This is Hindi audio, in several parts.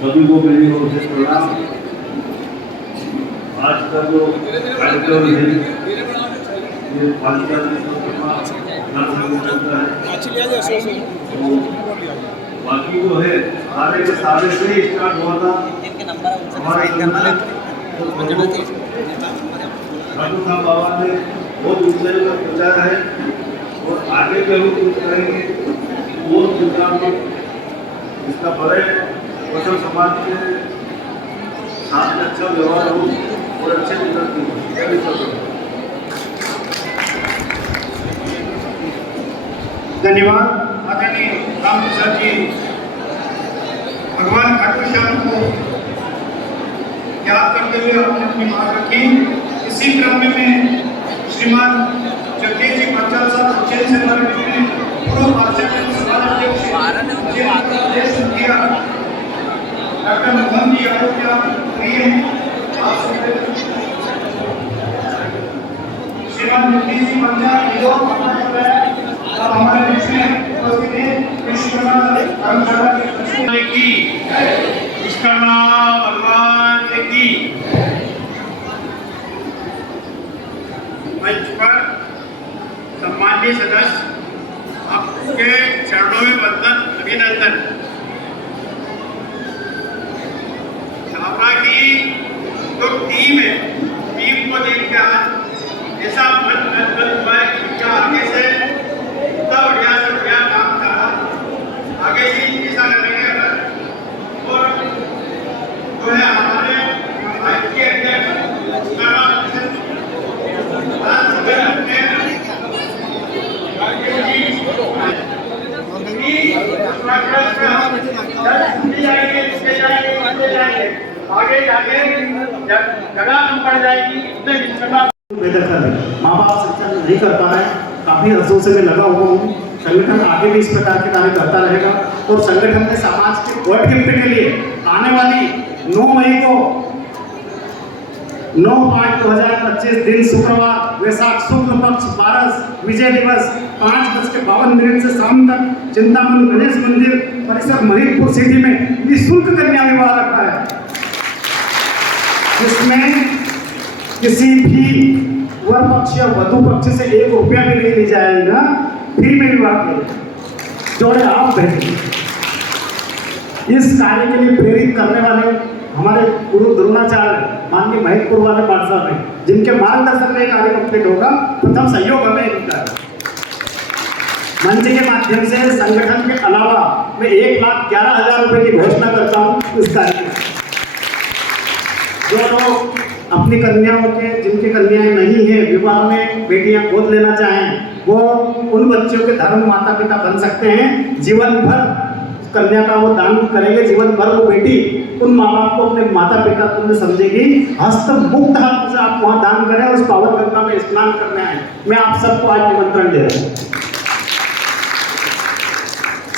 सभी को मेरी ओर से प्रणाम। आज का जो कार्यक्रम है ये पालिका बाकी जो है सारे के सारे से स्टार्ट हुआ था। हमारे ठाकुर साहब बाबा ने बहुत ऊंचाई पर पहुँचाया है और आगे भी हम कुछ करेंगे। वो सरकार में इसका बड़े वचन समाज के साथ में अच्छा व्यवहार हो और अच्छे विकास हो। धन्यवाद। आदरणीय राम प्रसाद जी भगवान ठाकुर श्याम को याद करते हुए अपने अपनी बात रखी। इसी क्रम में श्रीमान जगदीश जी पंचाल साहब उज्जैन से हमारे पूर्व पार्षद समाजाध्यक्ष डॉक्टर मोहन जी यादव क्या प्रिय हैं श्रीमान जगदीश जी पंचाल अब हमारे बीच में उपस्थित हैं की विश्वकर्मा भगवान की मंच पर सम्माननीय सदस्य आपके चरणों में वंदन अभिनंदन। छात्रा की जो टीम है, टीम को देखकर आज ऐसा मन हुआ है कि क्या आगे से इतना बढ़िया से बढ़िया काम करा, आगे से ऐसा करेंगे अगर। और जो है हमारे आज के अध्यक्ष आगे जाके जगह कम पड़ जाएगी माँ बाप शिक्षण नहीं कर पा रहे हैं। काफी अर्सों से मैं लगा हुआ हूँ। संगठन आगे भी इस प्रकार के कार्य करता रहेगा और संगठन ने समाज के वर्ड गिफ्ट के लिए आने वाली 9 मई को 9/5/2025 दिन शुक्रवार वैशाख शुक्ल पक्ष 12 विजय दिवस 5:52 से शाम तक चिंतामन गणेश मंदिर परिसर महिदपुर सिटी में निःशुल्क कन्या विवाह रखा है, जिसमें किसी भी वर पक्ष या वधु पक्ष से 1 रुपया भी नहीं ली जाएगा। फ्री में विवाह के जोड़े आप भेजेंगे। इस कार्य के लिए प्रेरित करने वाले हमारे गुरु द्रोणाचार्य माननीय महिदपुर वाले पाठशाला में, जिनके मार्गदर्शन में कार्य कंप्लीट होगा, प्रथम सहयोग हमें इनका मंच के माध्यम से संगठन के अलावा मैं 1,11,000 रुपए की घोषणा करता हूँ इस कार्य में। जो लोग अपनी कन्याओं के, जिनकी कन्याएं नहीं हैं, विवाह में बेटियां गोद लेना चाहें, वो उन बच्चों के धर्म माता पिता बन सकते हैं। जीवन भर कन्या का वो दान करेंगे, जीवन भर वो बेटी उन माँ बाप को अपने माता पिता तुल्य समझेगी। हस्त मुक्त हाथ से आप वहाँ दान करें, उस पावन गंगा में स्नान करने आए। मैं आप सबको आज निमंत्रण दे रहा हूँ।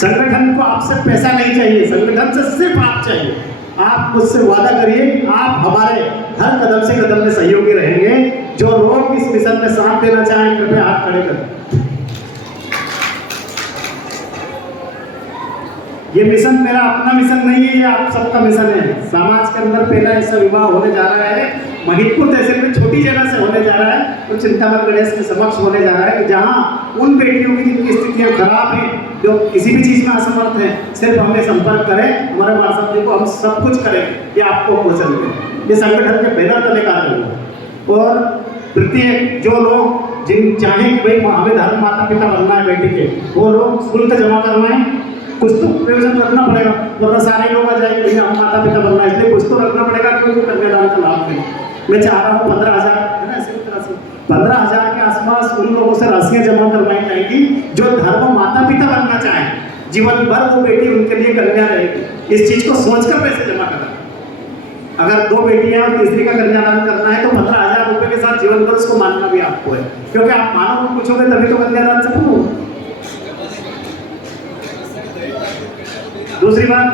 संगठन को आपसे पैसा नहीं चाहिए, संगठन से सिर्फ आप चाहिए। आप मुझसे वादा करिए, आप हमारे हर कदम से कदम में सहयोगी रहेंगे। जो लोग इस मिशन में साथ देना चाहें, कृपया हाथ खड़े करें। ये मिशन मेरा अपना मिशन नहीं है, ये आप सबका मिशन है। समाज के अंदर पहला ऐसा विवाह होने जा रहा है, महिदपुर तहसील में छोटी जगह से होने जा रहा है, तो चिंतामन गणेश के समक्ष होने जा रहा है कि जहाँ उन बेटियों की जिनकी स्थितियाँ खराब हैं, जो किसी भी चीज़ में असमर्थ हैं, सिर्फ हमें संपर्क करें, हमारे पार्षद जी को हम सब कुछ करेंगे, ये आपको पहुँचेंगे। ये संगठन के बैनर तले कार्य होगा। और प्रत्येक जो लोग जिन चाहें कि भाई हमें धर्म माता पिता बनना है बेटी के, वो लोग शुल्क जमा करवाएं। कुछ तो प्रयोजन रखना पड़ेगा, वरना सारे लोग आ जाएंगे भैया हम माता पिता बनना है, इसलिए कुछ तो रखना पड़ेगा कि उनको कन्यादान का लाभ मिले। मैं चाह रहा हूँ 15,000 है ना, इसी तरह से 15,000 के आसपास उन लोगों से राशियाँ जमा करवाई जाएंगी जो धर्म माता पिता बनना चाहें, जीवन भर वो बेटी उनके लिए कन्या रहेगी। इस चीज को सोचकर पैसे जमा करना। अगर 2 बेटियां और तीसरी का कन्यादान करना है तो 15,000 रुपए के साथ जीवन भर उसको मानना भी आपको है, क्योंकि आप मानो को पूछोगे तभी तो कन्यादान सफल होगा। दूसरी बात,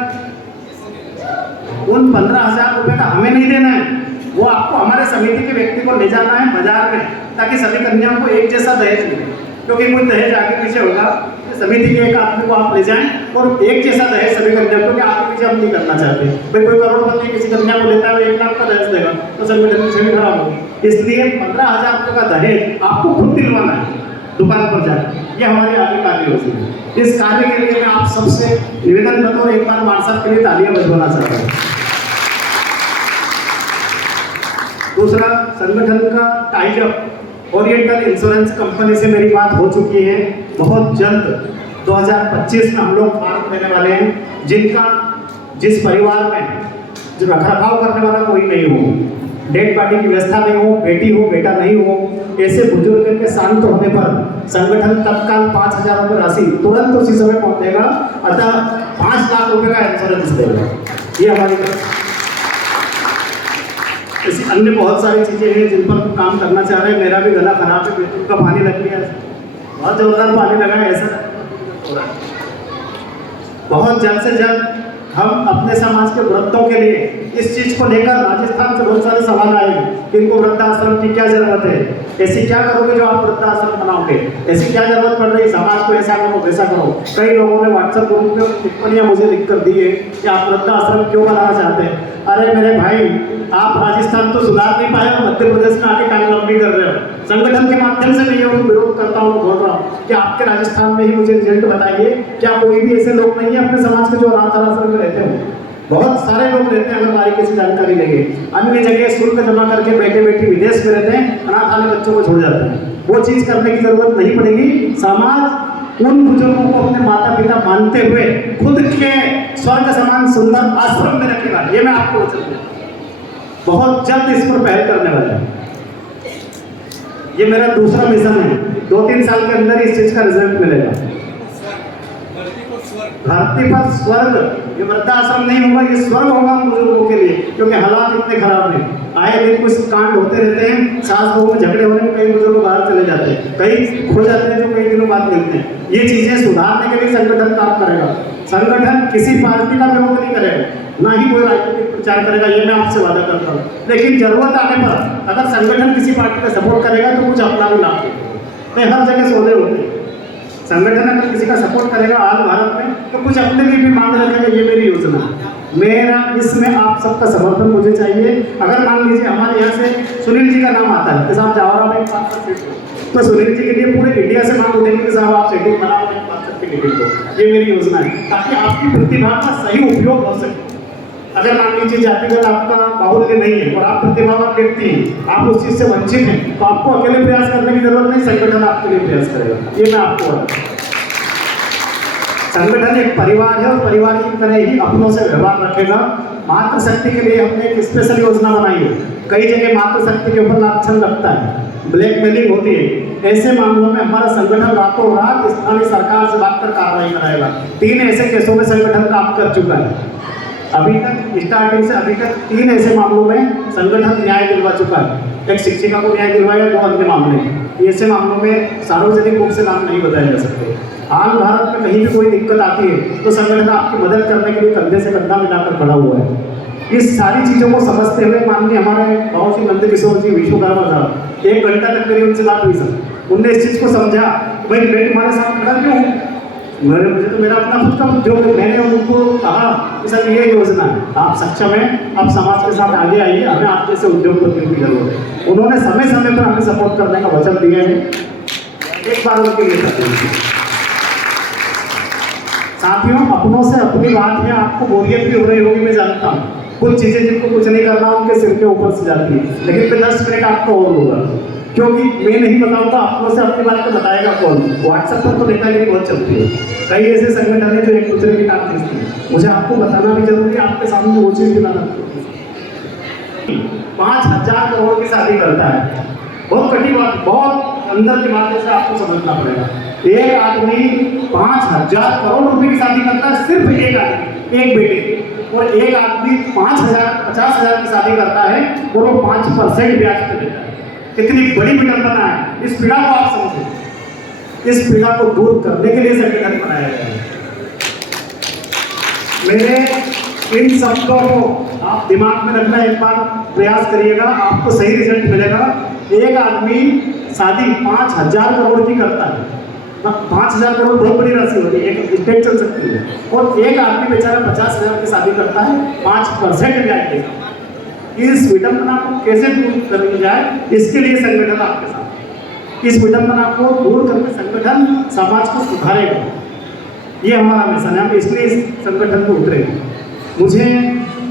उन 15,000 रुपए का हमें नहीं देना है, वो आपको हमारे समिति के व्यक्ति को ले जाना है बाजार में, ताकि सभी कन्याओं को एक जैसा दहेज मिले। क्योंकि कोई दहेज आगे पीछे होगा, समिति के एक आदमी को आप ले जाएं और एक जैसा दहेज सभी कन्या, क्योंकि आगे पीछे हम नहीं करना चाहते। भाई कोई करोड़पति किसी कन्या को लेता है 1 लाख का दहेज देगा तो संगठन की छवि खराब होगी। इसलिए 15,000 रुपये का दहेज आपको खुद दिलवाना है दुकान पर जाकर। ये हमारी आगे कार्य होती है। इस कार्य के लिए मैं आप सबसे निवेदन करता हूँ, एक बार मान साहब के लिए तालियां बजवाना चाहता हूँ। दूसरा, संगठन का tie up oriental insurance company से मेरी बात हो चुकी है। बहुत जल्द 2025 में हम लोग फॉर्म देने वाले हैं, जिस परिवार में जो रखरखाव करने वाला कोई नहीं हो, डेड बॉडी की व्यवस्था नहीं हो, बेटी हो बेटा नहीं हो, ऐसे बुजुर्ग के शांत होने पर संगठन तत्काल 5,000 रुपये राशि तुरंत उसी समय पहुंच देगा, अतः 5 लाख रुपए का इंश्योरेंस देगा। ये हमारी ऐसी अन्य बहुत सारी चीज़ें हैं जिन पर काम करना चाह रहे हैं। मेरा भी गला खराब है, बेतुल का पानी लग गया है, बहुत जोरदार पानी लगा है, ऐसा हो रहा है। बहुत जल्द से जल्द हम अपने समाज के वृद्धों के लिए इस चीज को लेकर राजस्थान से बहुत सारे सवाल आए कि इनको वृद्धाश्रम की क्या जरूरत है, ऐसी क्या करोगे जो आप वृद्धाश्रम बनाओगे, ऐसी क्या जरूरत पड़ रही समाज को, ऐसा करो वैसा करो। कई लोगों ने व्हाट्सएप ग्रुप में टिप्पणियां मुझे लिख कर दी है कि आप वृद्धाश्रम क्यों बनाना चाहते हैं। अरे मेरे भाई, आप राजस्थान तो सुधार नहीं पाए और मध्य प्रदेश में आके टाइम लंबी कर रहे हो। संगठन के माध्यम से मैं ये विरोध करता हूँ, बोल रहा हूँ कि आपके राजस्थान में ही मुझे रिजल्ट बताइए, क्या कोई भी ऐसे लोग नहीं है अपने समाज के जो अनाथ आश्रम में रहते हो? बहुत सारे लोग रहते हैं, अगर बारीकी से जानकारी लेंगे। अन्य जगह शुल्क जमा करके बैठे बैठे विदेश में रहते हैं, अनाथ वाले बच्चों को छोड़ जाते हैं। वो चीज करने की जरूरत नहीं पड़ेगी। समाज उन बुजुर्गों को अपने माता पिता मानते हुए खुद के स्वर्ग समान सुंदर आश्रम में रखेगा, ये मैं आपको वचन दूं। बहुत जल्द इस पर पहल करने वाला है। ये मेरा दूसरा मिशन है। 2-3 साल के अंदर इस चीज का रिजल्ट मिलेगा। धरती पर स्वर्ग, ये वृद्धाश्रम नहीं होगा, ये स्वर्ग होगा उन बुजुर्गों के लिए, क्योंकि हालात इतने खराब हैं। आए दिन कुछ कांड होते रहते हैं, सास बहू में झगड़े होने में कई बुजुर्ग बाहर चले जाते हैं, कई खो जाते हैं जो कई दिनों बाद मिलते हैं। ये चीजें सुधारने के लिए संगठन काम करेगा। संगठन किसी पार्टी का विरोध नहीं करेगा, ना ही कोई राजनीतिक प्रचार करेगा, ये मैं आपसे वादा करता हूँ। लेकिन जरूरत आने पर अगर संगठन किसी पार्टी का सपोर्ट करेगा तो कुछ अपना भी लाभ देगा। हर जगह सौदे होते हैं। संगठन अगर किसी का सपोर्ट करेगा आज भारत में तो कुछ अपने लिए भी मांग रखेगा। ये मेरी योजना है। मेरा इसमें आप सबका समर्थन मुझे चाहिए। अगर मान लीजिए हमारे यहाँ से सुनील जी का नाम आता है कि साहब जावरा में 500 सीट हो, तो सुनील जी के लिए पूरे इंडिया से मांग उठेगी कि साहब आप शेड्यूल बनाओ 500 की टिकट को। ये मेरी योजना है ताकि आपकी प्रतिभा का सही उपयोग हो सके। अगर मान लीजिए जातिगत आपका बाहुल्य नहीं है और आप प्रतिभावान व्यक्ति हैं, आप उस चीज से वंचित हैं, तो आपको अकेले प्रयास करने की जरूरत नहीं, संगठन आपके लिए प्रयास करेगा। ये मैं आपको बताऊं। संगठन एक परिवार है और परिवार की तरह ही अपनों से व्यवहार रखेगा। मातृशक्ति के लिए हमने एक स्पेशल योजना बनाई है। कई जगह मातृशक्ति के ऊपर लांछन लगता है, ब्लैकमेलिंग होती है। ऐसे मामलों में हमारा संगठन रातों रात स्थानीय सरकार से बात कर कार्रवाई कराएगा। 3 ऐसे केसों में संगठन काम कर चुका है। अभी तक स्टार्टिंग से अभी तक 3 ऐसे मामलों में संगठन न्याय दिलवा चुका है। एक शिक्षिका को न्याय दिलवाया, 2 अन्य मामले। ऐसे मामलों में सार्वजनिक रूप से नाम नहीं बताए जा सकते। आम भारत में कहीं भी कोई दिक्कत आती है तो संगठन आपकी मदद करने के लिए कंधे से कंधा मिलाकर खड़ा हुआ है। इस सारी चीज़ों को समझते हुए माननीय हमारे बाबू श्री नंद किशोर जी विश्वकर्मा साहब 1 घंटा तक मेरी उनसे बात हुई सर। उनने इस चीज़ को समझा, भाई मैं तुम्हारे साथ खड़ा क्यों हूँ, मुझे तो मेरा अपना खुद का उद्योग है। मैंने उनको कहा कि सर ये योजना है, आप सक्षम हैं, आप समाज के साथ आगे आइए, हमें आप जैसे उद्योगपतियों की जरूरत है। उन्होंने समय समय पर हमें सपोर्ट करने का वचन दिया है। एक बार उनके लिए साथियों, अपनों से अपनी बात में आपको बोरियत भी हो रही होगी, मैं जानता हूँ। कुछ चीज़ें जिनको कुछ नहीं करना उनके सिर के ऊपर से जाती है, लेकिन फिर 10 मिनट आपको और होगा। क्योंकि मैं नहीं बताऊंगा, आपको से अपनी बात को बताएगा कौन। व्हाट्सएप पर तो नेतागिरी बहुत चलती है, कई ऐसे संगठन है जो एक दूसरे की नाम खींचते हैं। मुझे आपको बताना भी जरूरी है, आपके सामने वो चीज दिलाना। 5,000 करोड़ की शादी करता है, बहुत कड़ी बात, बहुत अंदर की बात है, से आपको समझना पड़ेगा। एक आदमी 5,000 करोड़ रुपए की शादी करता है, सिर्फ एक आदमी, एक बेटे। और एक आदमी 50,000 की शादी करता है और वो 5% ब्याज पे देता है। कितनी बड़ी विडंबना है। इस पीड़ा को आप समझें, इस पीड़ा को दूर करने के लिए संगठन बनाया गया है। मेरे इन शब्दों को आप दिमाग में रखना, एक बार प्रयास करिएगा, आपको सही रिजल्ट मिलेगा। एक आदमी शादी 5,000 करोड़ की करता है, 5,000 करोड़ बहुत बड़ी राशि होती है, एक स्टेट चल सकती है। और एक आदमी बेचारा 50,000 की शादी करता है, 5% ब्याज देगा। इस विडंबना को कैसे दूर करनी जाए, इसके लिए संगठन आपके साथ। इस विडंबना को दूर करके संगठन समाज को सुधारेगा, ये हमारा मिशन है। हम इसलिए इस संगठन को उतरे। मुझे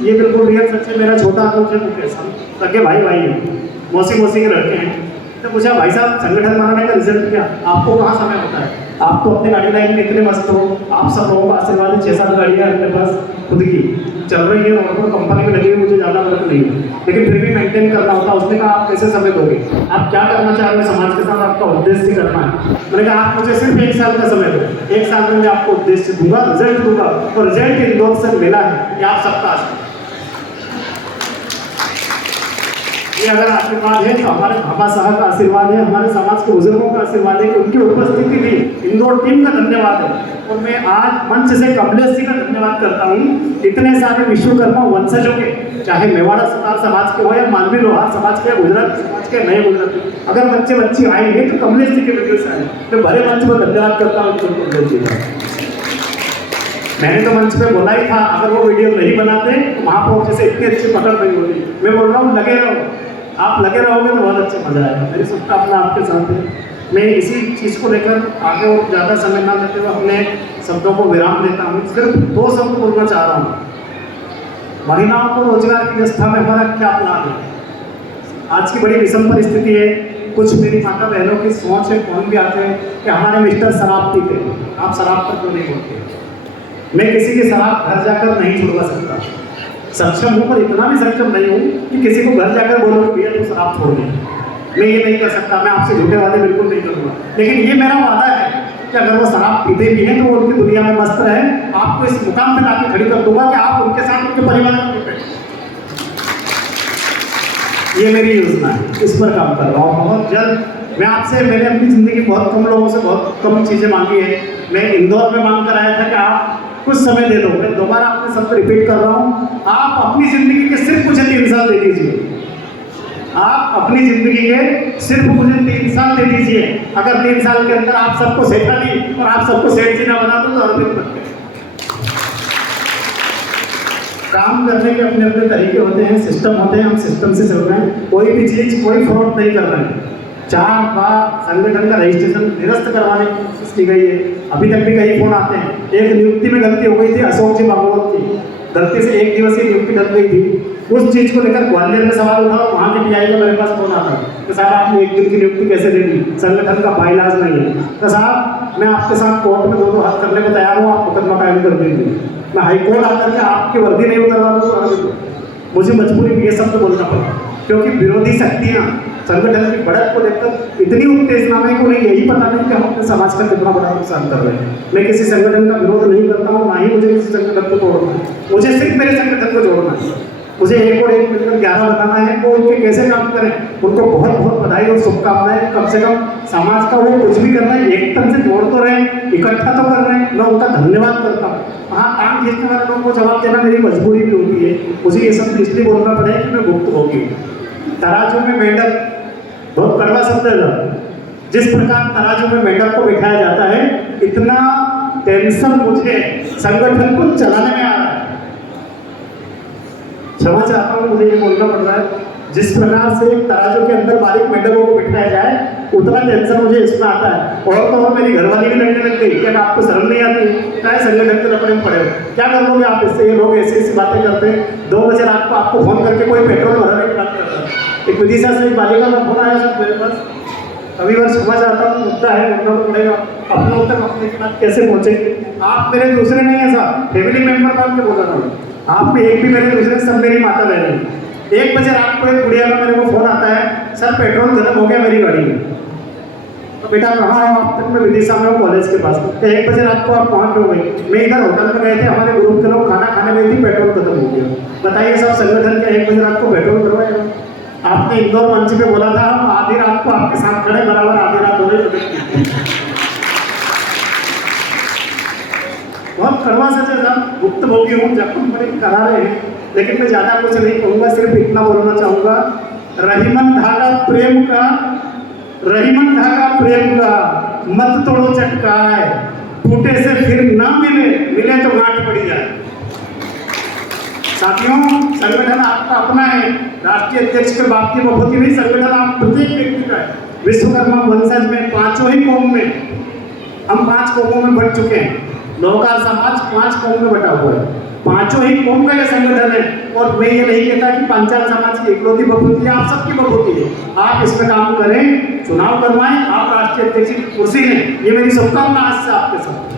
ये बिल्कुल रियल सच है, मेरा छोटा मुझे मुकेश, हम सगे भाई है, मौसी के लड़के हैं। तो पूछा भाई साहब संगठन बनाने का रिजल्ट क्या, आपको कहाँ समय होता है? आप तो अपने गाड़ी लाइन में इतने मस्त हो, आप सब लोगों का आशीर्वाद है, 6-7 गाड़ियाँ अपने पास खुद की चल रही है और कंपनी में लगी हुई, मुझे ज़्यादा वर्क नहीं है, लेकिन फिर भी मेंटेन करना होता है। उसने कहा आप कैसे समय दोगे, आप क्या करना चाह रहे हो समाज के साथ, आपका उद्देश्य करना है। मैंने कहा आप मुझे सिर्फ 1 साल का समय दो, 1 साल में मैं आपको उद्देश्य दूंगा, रिजल्ट दूंगा। और रिजल्ट इंदौर से मिला है, ये आप सबका आशीर्वाद, ये अगर आशीर्वाद है तो हमारे बाबा साहब का आशीर्वाद है, हमारे समाज के बुजुर्गों का आशीर्वाद है कि उनकी उपस्थिति थी। इंदौर टीम का धन्यवाद है। और मैं आज मंच से कमलेश जी का धन्यवाद करता हूँ। इतने सारे विश्वकर्मा वंशजों के, चाहे मेवाड़ा सुतार समाज के हो या मालवी लोहार समाज के, गुजरात समाज के, नए गुजरात, अगर बच्चे बच्ची आएंगे तो कमलेश जी के वीडियो से आए। मैं बड़े मंच पर धन्यवाद करता हूँ कमलेश जी का। मैंने तो मंच पे बोला ही था, अगर वो वीडियो नहीं बनाते तो महापौर जैसे इतनी अच्छी पकड़ नहीं होती। मैं बोल रहा हूँ लगे रहो, आप लगे रहोगे तो बहुत अच्छा मजा आएगा। मेरी शुभकामना आपके साथ है। मैं इसी चीज़ को लेकर आगे और ज़्यादा समय ना लेते हुए अपने शब्दों को विराम देता हूँ। सिर्फ 2 शब्द बोलना चाह रहा हूँ। महिलाओं को रोजगार की व्यवस्था में हमारा क्या प्लान है? आज की बड़ी विषम परिस्थिति है। कुछ मेरी माता बहनों की सोच है, फोन भी आते हैं कि हमारे मिस्टर शराब पीते हैं, आप शराब पर क्यों नहीं बोलते? मैं किसी की शराब घर जाकर नहीं छुड़वा सकता, सक्षम हूँ, पर इतना भी सक्षम नहीं हूँ कि किसी को घर जाकर बोलो कि भैया तुम शराब छोड़ दे। मैं ये नहीं कर सकता, मैं आपसे झूठे वादे बिल्कुल नहीं करूँगा। लेकिन ये मेरा वादा है कि अगर वो शराब पीते भी हैं तो वो उनकी दुनिया में मस्त रहे। आपको इस मुकाम पर लाके खड़ी कर दूंगा कि आप उनके साथ उनके परिवार में बैठे। ये मेरी योजना है, इस पर काम कर रहा हूँ। बहुत जल्द मैं आपसे, मैंने अपनी ज़िंदगी बहुत कम लोगों से बहुत कम चीज़ें मांगी है। मैं इंदौर में मांग कर आया था कि आप कुछ समय दे दो। मैं दोबारा अपने शब्द रिपीट कर रहा हूँ, आप अपनी ज़िंदगी के सिर्फ मुझे 3 साल दे दीजिए। आप अपनी ज़िंदगी के सिर्फ मुझे 3 साल दे दीजिए। अगर 3 साल के अंदर आप सबको सेठा दी और आप सबको सेठ जी ना बना दो तो अरविंद बनते। काम करने के अपने अपने तरीके होते हैं, सिस्टम होते हैं, हम सिस्टम से चल रहे हैं। कोई भी चीज़, कोई फ्रॉड नहीं कर रहे हैं। 4 बार संगठन का रजिस्ट्रेशन निरस्त करवाने की कोशिश की गई है, अभी तक भी कई फोन आते हैं। एक नियुक्ति में गलती हो गई थी, अशोक जी भागवत की गलती से 1 दिवसीय नियुक्ति डल गई थी। उस चीज़ को लेकर ग्वालियर में सवाल उठाओ, वहाँ के टीआई का मेरे पास फोन आता है कि साहब आपने 1 दिन की नियुक्ति कैसे दे दी, संगठन का बाइलाज नहीं है। तो साहब मैं आपके साथ कोर्ट में 2 हाथ करने को तैयार हूँ, आप मुकदमा कायम कर दीजिए। मैं हाईकोर्ट आकर के आपकी वर्दी नहीं उतरवा दूँ तो मुझे मजबूरी में ये शब्द बोलना पड़ा, क्योंकि विरोधी शक्तियाँ संगठन की बढ़त को लेकर इतनी उत्तेजना में कि उन्हें यही पता नहीं कि हम अपने समाज का कितना बड़ा नुकसान कर रहे हैं। मैं किसी संगठन का विरोध नहीं करता हूँ, ना ही मुझे किसी संगठन को तोड़ना है। मुझे सिर्फ मेरे संगठन को जोड़ना है। मुझे 1 और 1 मिलकर 11 बनाना है। वो उनके कैसे काम करें, उनको बहुत बहुत बधाई और शुभकामनाएं। कम से कम समाज का वो कुछ भी कर रहे हैं, एक तन से जोड़ तो रहे हैं, इकट्ठा तो कर रहे हैं। मैं उनका धन्यवाद करता हूँ। हाँ, काम खींचने वाले लोगों को जवाब देना मेरी मजबूरी भी होती है। मुझे ये सब इसलिए बोलना पड़ेगा कि मैं गुप्त होगी। तराजू में मेंढक, बहुत कड़वा शब्द है। जिस प्रकार तराजू में मेंढक को बिठाया जाता है, इतना टेंशन मुझे संगठन को चलाने में आ रहा है। क्षमा चाहता हूँ, मुझे ये बोलना पड़ रहा है। जिस प्रकार से तराजू के अंदर बारीक मेंढकों को बिठाया जाए, उतना टेंशन मुझे इसमें आता है। और तो और मेरी घरवाली भी लड़ने लग गई, क्या आपको शर्म नहीं आती? क्या संगठन के रखने में पड़े हो, क्या कर लोगे आप इससे? ये लोग ऐसी ऐसी बातें करते हैं। 2 बजे रात को आपको फोन करके कोई पेट्रोल भराने की बात करता है। एक विदिशा से एक बालिका का फोन आया मेरे पास, कभी बार समझ आता हूँ मुद्दा है, बोलना तो पड़ेगा, अपनों तक अपने के साथ कैसे पहुँचेंगे। आप मेरे दूसरे नहीं है साहब, फैमिली मेंबर का मैं बोल रहा हूँ, आप भी एक भी मेरे दूसरे, सब मेरी माता बहन है। 1 बजे रात को एक बुढ़िया का मेरे को फोन आता है, सर पेट्रोल खत्म हो गया मेरी गाड़ी में। तो बेटा कहाँ हो आप? तक मैं विदिशा में हूँ कॉलेज के पास। तो 1 बजे रात को आप कहाँ पे हो गए? मैं इधर होटल में गए थे, हमारे ग्रुप के लोग खाना खाने गए थे, पेट्रोल खत्म हो गया। बताइए सब संगठन के 1 बजे रात को पेट्रोल करवाएगा? आपने इंदौर मंच पे बोला था हम आधी रात को आपके साथ खड़े, बराबर आधी रात हो रही। बहुत कड़वा सच है साहब, भुक्तभोगी हूँ, जख्म बड़े करारे हैं, लेकिन मैं ज़्यादा कुछ नहीं कहूँगा, सिर्फ इतना बोलना चाहूँगा, रहीमन धागा प्रेम का, रहीमन धागा प्रेम का, मत तोड़ो चटकाए, टूटे से फिर ना मिले, मिले तो गांठ पड़ी जाए। साथियों, संगठन आपका अपना है, राष्ट्रीय अध्यक्ष के बाप की बहोती नहीं, संगठन आप प्रत्येक व्यक्ति का है। विश्वकर्मा वंशज में 5 ही कौम में, हम 5 कौमों में बट चुके हैं। नौका समाज 5 कौम में बटा हुआ है, 5 ही कौम का यह संगठन है। और मैं ये नहीं कहता कि पांचाल समाज की इकलौती बखूबी है, आप सबकी बखूबी है। आप इसमें काम करें, चुनाव करवाएं, आप राष्ट्रीय अध्यक्ष की कुर्सी लें, ये मेरी शुभकामना आज से आपके साथ।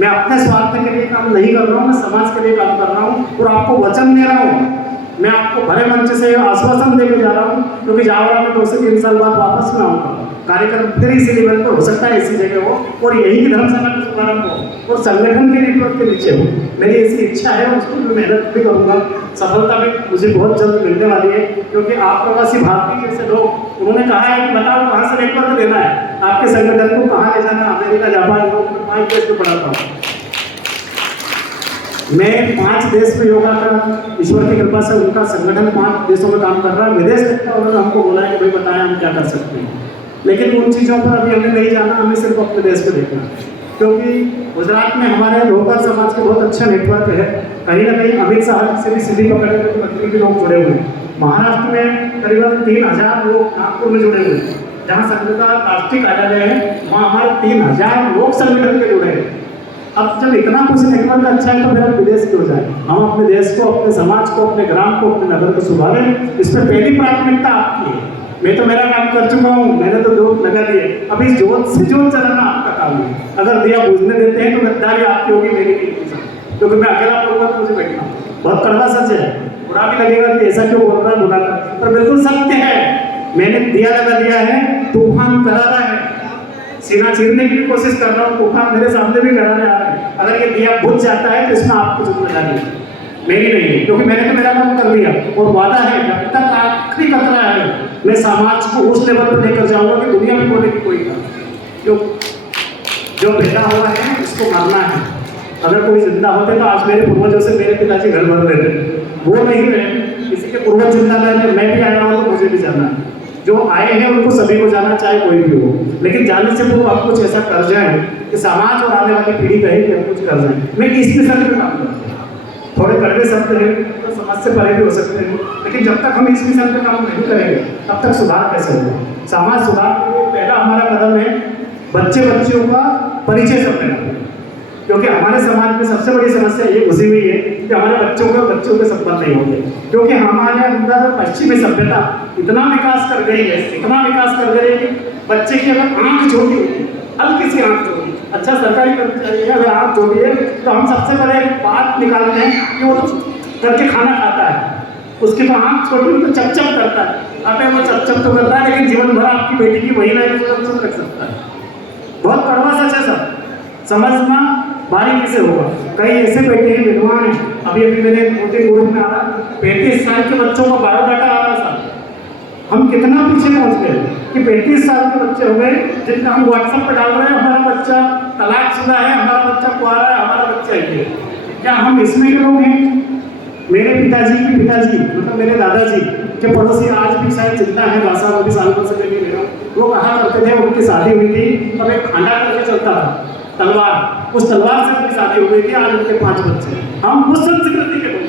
मैं अपने स्वार्थ के लिए काम नहीं कर रहा हूँ, मैं समाज के लिए काम कर रहा हूँ और आपको वचन दे रहा हूँ। मैं आपको भरे मंच से आश्वासन देकर जा रहा हूँ, क्योंकि जावरा में 2 से 3 साल बाद वापस में आऊँगा। कार्यक्रम फिर इसी लेवल पर हो सकता है, इसी जगह हो, और यही की धर्मशाला का शुभारंभ हो और संगठन के नेटवर्क के नीचे हो। मेरी ऐसी इच्छा है, उसको मैं मेहनत भी करूँगा। सफलता भी मुझे बहुत जल्द मिलने वाली है, क्योंकि आप प्रवासी भारतीय जैसे लोग, उन्होंने कहा है कि बताओ कहाँ से नेटवर्क देना है, आपके संगठन को कहाँ ले जाना, अमेरिका, जापान, यूरोप में 5 देश में पढ़ाता हूँ मैं। 5 देश में योगा का ईश्वर की कृपा से उनका संगठन 5 देशों में काम कर रहा है। विदेश देखता उन्होंने हमको बोला है कि भाई बताएं हम क्या कर सकते हैं, लेकिन उन चीज़ों पर अभी हमें नहीं जाना, हमें सिर्फ अपने देश को देखना। क्योंकि गुजरात में हमारे लोकल समाज के बहुत अच्छा नेटवर्क है, कहीं ना कहीं अमित शाह जी से भी सीधी पकड़े हुए मंत्री के लोग जुड़े हुए हैं। महाराष्ट्र में करीबन 3000 लोग नागपुर में जुड़े हुए हैं, जहाँ संघ का राष्ट्रीय कार्यालय है, वहाँ हमारे 3000 लोग संगठन के जुड़े हैं। अब जब इतना कुछ नेटवर्क अच्छा है तो फिर हम विदेश क्यों जाए? हम अपने देश को, अपने समाज को, अपने ग्राम को, अपने नगर को सुधारें। इसमें पहली प्राथमिकता आपकी है। मैं तो मेरा काम कर चुका हूँ, मैंने तो जोत लगा दिए, अभी जोत से जोत चलाना आपका काम है। अगर दिया बुझने देते हैं तो गद्दारी आपकी होगी, मेरी नहीं, क्योंकि मैं अकेला पड़ूंगा तो मुझे बैठना। बहुत कड़वा सच है, बुरा भी लगेगा कि ऐसा क्यों बोल रहा है, बुरा कर, पर बिल्कुल सत्य है। मैंने दिया लगा दिया है, तूफान करारा है, सीना चीरने की भी कोशिश कर रहा हूँ, तूफान मेरे सामने भी कराने आ रहा है। अगर ये दिया बुझ जाता है तो इसमें आपकी जिम्मेदारी है, मेरी नहीं है, क्योंकि मैंने तो मेरा काम कर दिया। और वादा है, जब तक आखिरी खतरा है, मैं समाज को उस लेवल पर लेकर जाऊंगा कि दुनिया में बोले कि कोई का जो पैदा हुआ है उसको मरना है। अगर कोई जिंदा होते तो आज मेरे पूर्वजों से मेरे पिताजी घर भर रहे थे, वो नहीं रहे, किसी के पूर्वज जिंदा रहे, मैं भी आया हूँ तो मुझे भी जाना है। जो आए हैं उनको सभी को जाना, चाहे कोई भी हो, लेकिन जाने से पूर्व आप कुछ ऐसा कर जाए कि समाज और आने वाली पीढ़ी कहे कि हम कुछ कर जाए। मैं इस विषय में काम करता हूँ, थोड़े कड़वे शब्द हैं तो समाज से परे भी हो सकते हैं, लेकिन जब तक हम इस विषय में काम नहीं करेंगे तब तक सुधार कैसे होगा? समाज सुधार के लिए पहला हमारा कदम है बच्चों का परिचय सब लेना, क्योंकि हमारे समाज में सबसे बड़ी समस्या ये घुसी हुई है कि हमारे बच्चों के संपर्क नहीं होते, क्योंकि हमारे अंदर पश्चिमी सभ्यता इतना विकास कर गई है, इतना विकास कर गई है कि बच्चे की अगर आंख छोटी होती, हल्की सी आंख छोटी, अच्छा सरकारी कर्मचारी है, अगर आंख छोटी है तो हम सबसे पहले बात निकालते हैं कि वो तो करके खाना खाता है, उसकी तो आंख छोटी तो चप करता है। अबे वो चप तो करता है, लेकिन जीवन भर आपकी बेटी की वही लाइफ सुरक्षित रख सकता है। बहुत कड़वा सच है सर, समझना बारीकी से होगा। कई ऐसे बेटे हैं विद्वान हैं, अभी मेरे मोदी ग्रुप में आ रहा है, 35 साल के बच्चों का बायोडाटा आ रहा है सर। हम कितना पीछे पहुंच गए कि 35 साल के बच्चे हो गए जिनका हम व्हाट्सएप पे डाल रहे हैं हमारा बच्चा तलाकशुदा है, हमारा बच्चा कुआरा है, हमारा बच्चा ये। क्या हम इसमें के लोग हैं? मेरे पिताजी की पिताजी मतलब मेरे दादाजी के पड़ोसी आज भी शायद चिंता है, भाषा वो भी सालों से लेके ले रहा हूँ, वो कहा करते थे उनकी शादी हुई थी और एक खांडा करके चलता था तलवार, उस तलवार से उनकी शादी हो गई थी, आज उनके 5 बच्चे। हम उस संस्कृति के लोग।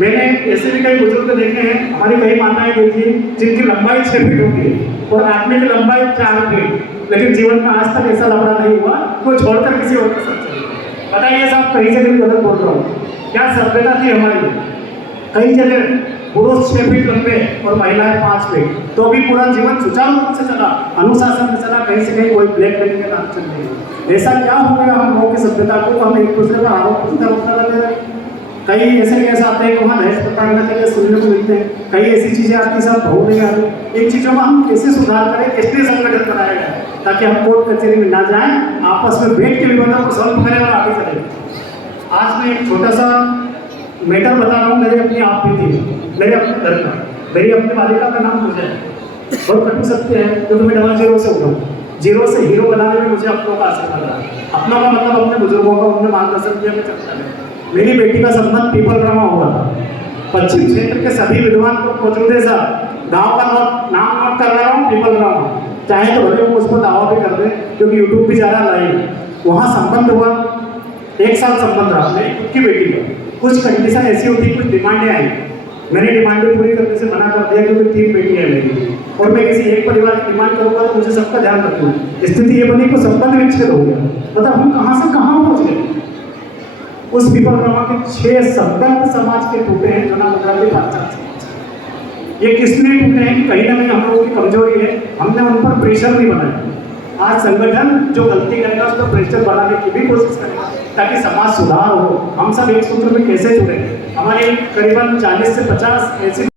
मैंने ऐसे भी कई बुजुर्ग देखे हैं, हमारी कई माताएं देखी जिनकी लंबाई 6 फीट होती है और आदमी की लंबाई 4 फीट, लेकिन जीवन में आज तक ऐसा लफड़ा नहीं हुआ वो छोड़कर किसी और के साथ चले। बताइए साहब, कहीं से भी गलत बोल रहा हूँ? क्या सभ्यता थी हमारी? कई जगह पुरुष 6 फीट लंबे और महिलाएं 5 फीट, तो भी पूरा जीवन सुचारू रूप से चला, अनुशासन में चला, कहीं से कहीं कोई ब्लैक बेल्ट के नाम चल रही। ऐसा क्या हो गया हम लोगों की सभ्यता को, हम एक दूसरे का आरोप प्रत्यारोप लगे रहे। कई ऐसे केस आते हैं कि वहाँ दहेज प्रताड़ना के लिए सुनने को मिलते हैं, कई ऐसी चीजें आपके साथ बहु नहीं आ रही। इन चीजों में हम कैसे सुधार करें, कैसे संगठन बनाया जाए ताकि हम कोर्ट कचहरी में ना जाएं, आपस में बैठ के विवादों को सॉल्व करें और आगे चलें। आज मैं एक छोटा सा मैटर बता रहा हूँ, मेरे अपनी आप भी थी, मेरे अपने घर का, मेरी अपनी बालिका का नाम मुझे बहुत कटु सत्य है, क्योंकि मैं डबल जीरो से उठा हूँ। जीरो से हीरो बनाने में मुझे अपनों का आशीर्वाद रहा। अपनों का मतलब अपने बुजुर्गों का, उन्होंने मार्गदर्शन किया, मैं चलता है। मेरी बेटी का संबंध पीपल रामा हुआ था। पश्चिम क्षेत्र के सभी विद्वान लोग मौजूद है साहब, गाँव का नाम नोट कर रहा हूँ, पीपल रामा, चाहे तो भले वो उस पर दावा भी कर दे, क्योंकि यूट्यूब भी जा रहा लाइव। वहाँ संबंध हुआ, 1 साल संबंध रहा मेरी खुद की बेटी का। कुछ कंडीशन ऐसी होती, कुछ डिमांडें आई, मैंने डिमांडें पूरी करने से मना कर दिया, क्योंकि 3 बेटियां है मेरी, और मैं किसी एक परिवार की डिमांड करूंगा तो मुझे सबका ध्यान रखूँ। स्थिति ये बनी कि संबंध विच्छेद हो गया, मतलब हम कहाँ से कहाँ पहुँच गए। उस पीपल रामा के 6 संबंध समाज के टूटे हैं, जो ना बदल पाचार। ये किस लिए टूटे हैं कि कहीं ना कहीं हम लोगों की कमजोरी है, हमने उन पर प्रेशर नहीं बनाया। आज संगठन जो गलती करेगा उस पर प्रेशर बनाने की भी कोशिश करेगा ताकि समाज सुधार हो। हम सब एक सूत्र में कैसे जुड़े, हमारे करीबन 40 से 50 ऐसे